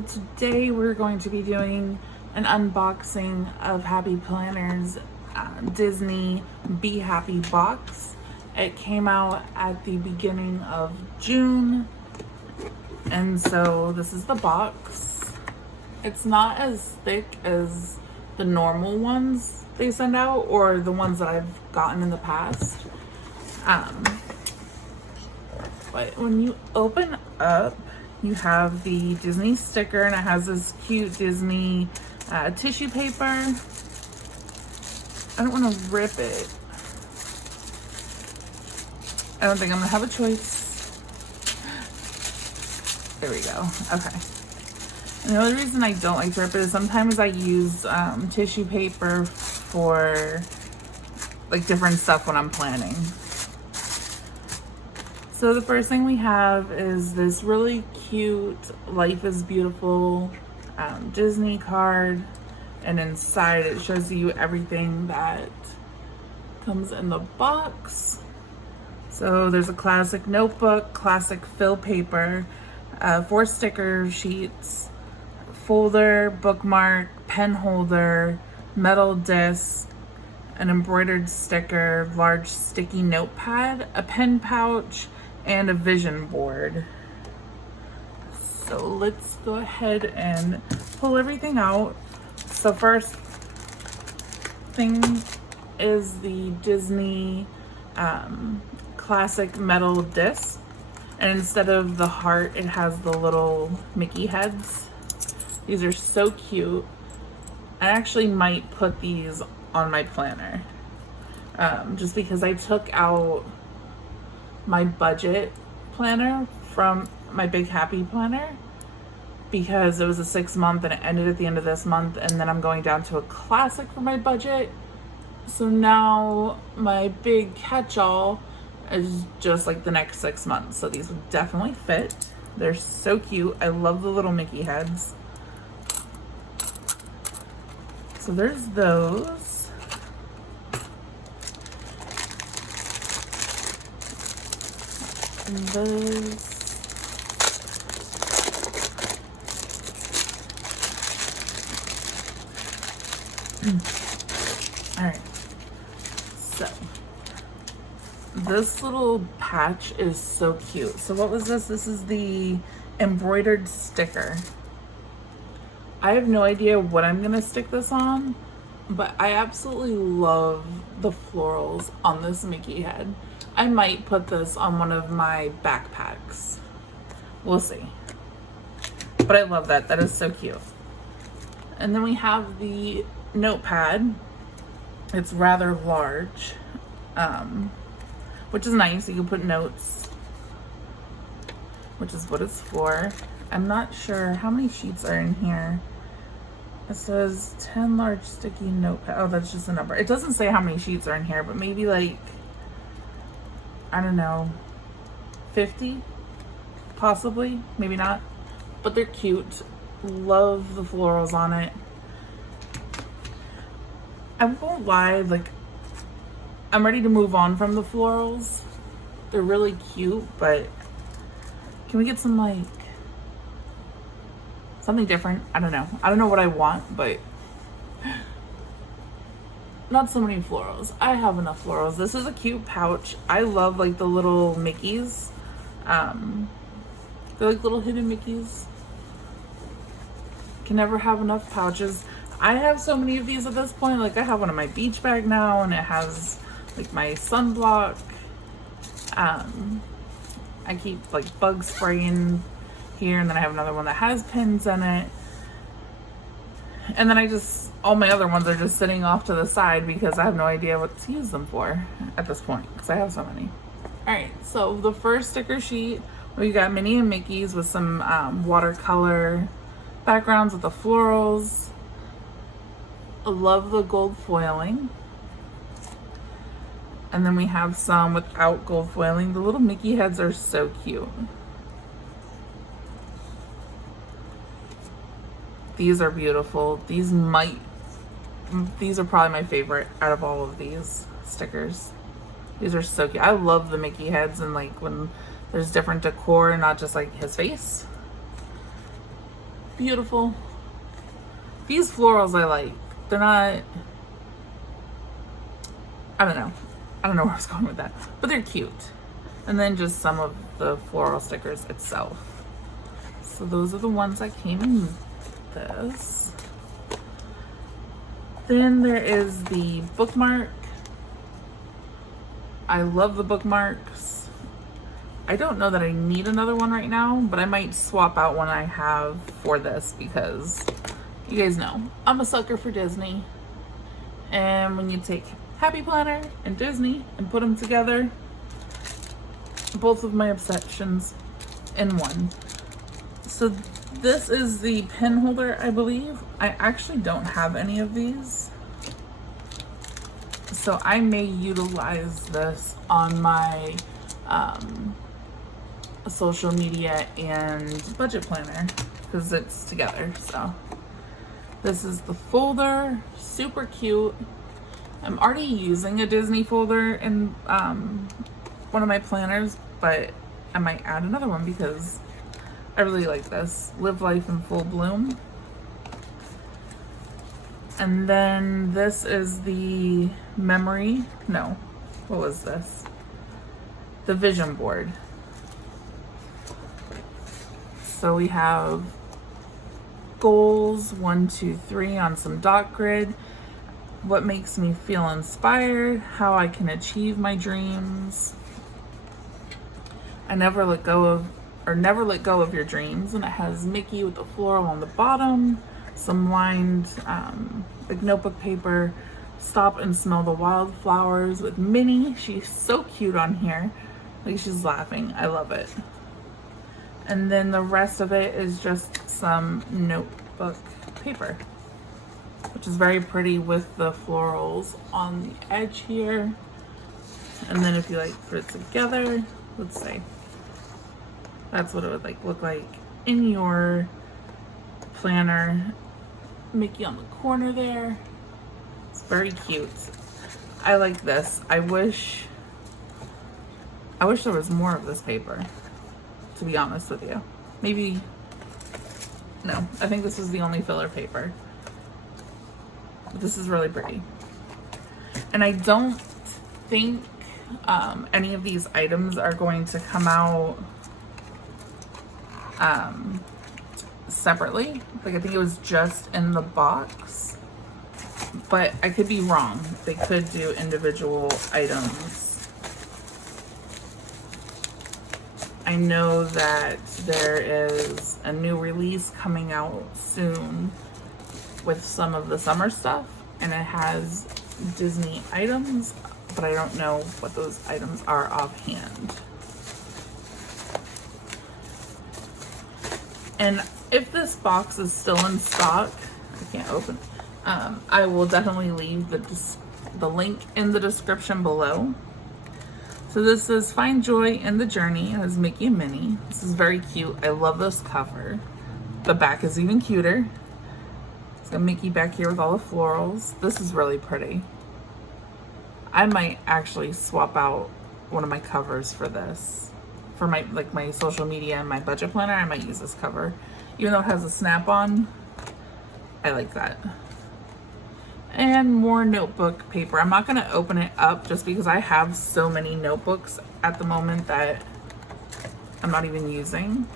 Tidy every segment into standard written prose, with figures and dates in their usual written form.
So today we're going to be doing an unboxing of Happy Planners Disney Be Happy box. It came out at the beginning of June, and so this is the box. It's not as thick as the normal ones they send out or the ones that I've gotten in the past. But when you open up, you have the Disney sticker, and it has this cute Disney tissue paper. I don't want to rip it. I don't think I'm gonna have a choice. There we go. Okay. And the only reason I don't like to rip it is sometimes I use tissue paper for like different stuff when I'm planning. So the first thing we have is this really cute Life is Beautiful Disney card, and inside it shows you everything that comes in the box. So there's a classic notebook, classic fill paper, 4 sticker sheets, folder, bookmark, pen holder, metal disc, an embroidered sticker, large sticky notepad, a pen pouch, and a vision board. So let's go ahead and pull everything out. So first thing is the Disney classic metal disc, and instead of the heart it has the little Mickey heads. These are so cute. I actually might put these on my planner just because I took out my budget planner from my Big Happy planner because it was a 6-month and it ended at the end of this month, and then I'm going down to a classic for my budget. So now my big catch-all is just like the next 6 months. So these would definitely fit. They're so cute. I love the little Mickey heads. So there's those. And those. All right. So this little patch is so cute. So what was this? This is the embroidered sticker. I have no idea what I'm gonna stick this on, but I absolutely love the florals on this Mickey head. I might put this on one of my backpacks. We'll see. But I love that. That is so cute. And then we have the notepad. It's rather large, which is nice. You can put notes, which is what it's for. I'm not sure how many sheets are in here. It says 10 large sticky notepad. Oh, that's just a number. It doesn't say how many sheets are in here, but maybe like, I don't know, 50? Possibly, maybe not. But they're cute. Love the florals on it. I won't lie, like, I'm ready to move on from the florals. They're really cute, but can we get some, like, something different? I don't know. I don't know what I want, but not so many florals. I have enough florals. This is a cute pouch. I love like the little Mickeys. They're like little hidden Mickeys. Can never have enough pouches. I have so many of these at this point. Like I have one in my beach bag now, and it has like my sunblock. I keep like bug spraying here, and then I have another one that has pins in it. And then all my other ones are just sitting off to the side because I have no idea what to use them for at this point because I have so many. All right, so the first sticker sheet, we got Minnie and Mickey's with some watercolor backgrounds with the florals. I love the gold foiling. And then we have some without gold foiling. The little Mickey heads are so cute. These are beautiful. These are probably my favorite out of all of these stickers. These are so cute. I love the Mickey heads, and like when there's different decor, not just like his face. beautiful. These florals I like. They're not, I don't know. I don't know where I was going with that, but they're cute. And then just some of the floral stickers itself. So those are the ones that came in this. Then there is the bookmark. I love the bookmarks. I don't know that I need another one right now, but I might swap out one I have for this because you guys know I'm a sucker for Disney. And when you take Happy Planner and Disney and put them together, both of my obsessions in one. So this is the pen holder, I believe. I actually don't have any of these, so I may utilize this on my social media and budget planner because it's together. So this is the folder, super cute. I'm already using a Disney folder in one of my planners, but I might add another one because I really like this. Live Life in Full Bloom. And then this is the memory. No, what was this? The vision board. So we have goals 1, 2, 3 on some dot grid. What makes me feel inspired, how I can achieve my dreams. I never let go of your dreams. And it has Mickey with the floral on the bottom, some lined like notebook paper. Stop and smell the wildflowers with Minnie. She's so cute on here. Like she's laughing. I love it. And then the rest of it is just some notebook paper, which is very pretty with the florals on the edge here. And then if you like put it together, let's see. That's what it would look like in your planner. Mickey on the corner there. It's very cute. I like this. I wish there was more of this paper, to be honest with you. Maybe, no, I think this is the only filler paper. But this is really pretty. And I don't think any of these items are going to come out separately. Like I think it was just in the box, but I could be wrong. They could do individual items. I know that there is a new release coming out soon with some of the summer stuff, and it has Disney items, but I don't know what those items are offhand. And if this box is still in stock, I can't open it. I will definitely leave the link in the description below. So this says Find Joy in the Journey. It has Mickey and Minnie. This is very cute. I love this cover. The back is even cuter. It's got Mickey back here with all the florals. This is really pretty. I might actually swap out one of my covers for this. For my social media and my budget planner, I might use this cover. Even though it has a snap-on, I like that. And more notebook paper. I'm not gonna open it up just because I have so many notebooks at the moment that I'm not even using.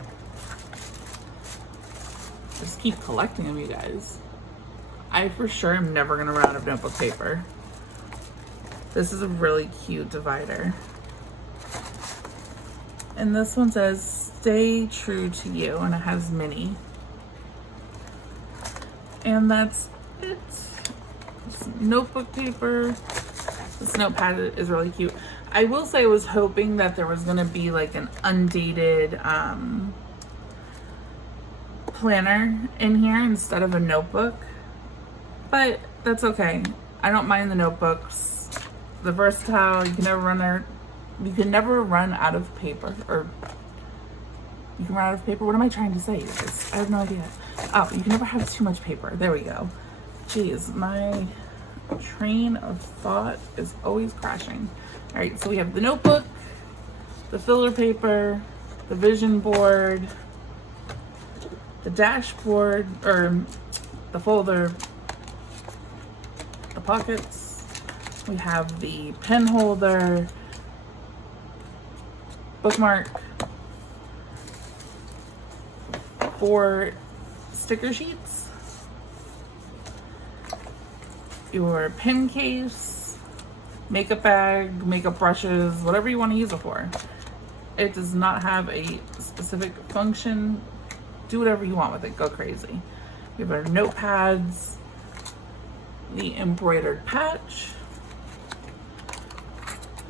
Just keep collecting them, you guys. I for sure am never gonna run out of notebook paper. This is a really cute divider. And this one says, Stay True to You, and it has Minnie. And that's it. Just notebook paper. This notepad is really cute. I will say I was hoping that there was gonna be like an undated planner in here instead of a notebook, but that's okay. I don't mind the notebooks. The versatile, you can never run out of paper, or you can run out of paper. What am I trying to say? I have no idea. Oh, you can never have too much paper. There we go. Jeez, my train of thought is always crashing. All right, so we have the notebook, the filler paper, the vision board, the dashboard, or the folder, the pockets. We have the pen holder, bookmark, 4 sticker sheets, your pen case, makeup bag, makeup brushes, whatever you want to use it for. It does not have a specific function. Do whatever you want with it. Go crazy. We have our notepads, the embroidered patch,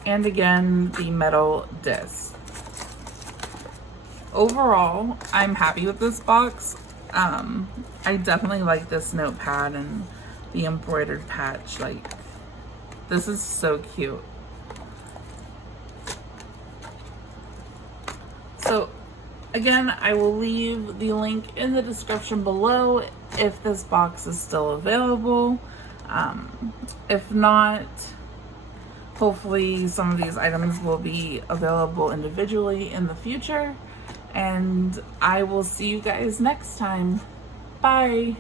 and again, the metal disc. Overall, I'm happy with this box. I definitely like this notepad and the embroidered patch. Like, this is so cute. So again, I will leave the link in the description below if this box is still available. If not, hopefully some of these items will be available individually in the future. And I will see you guys next time. Bye.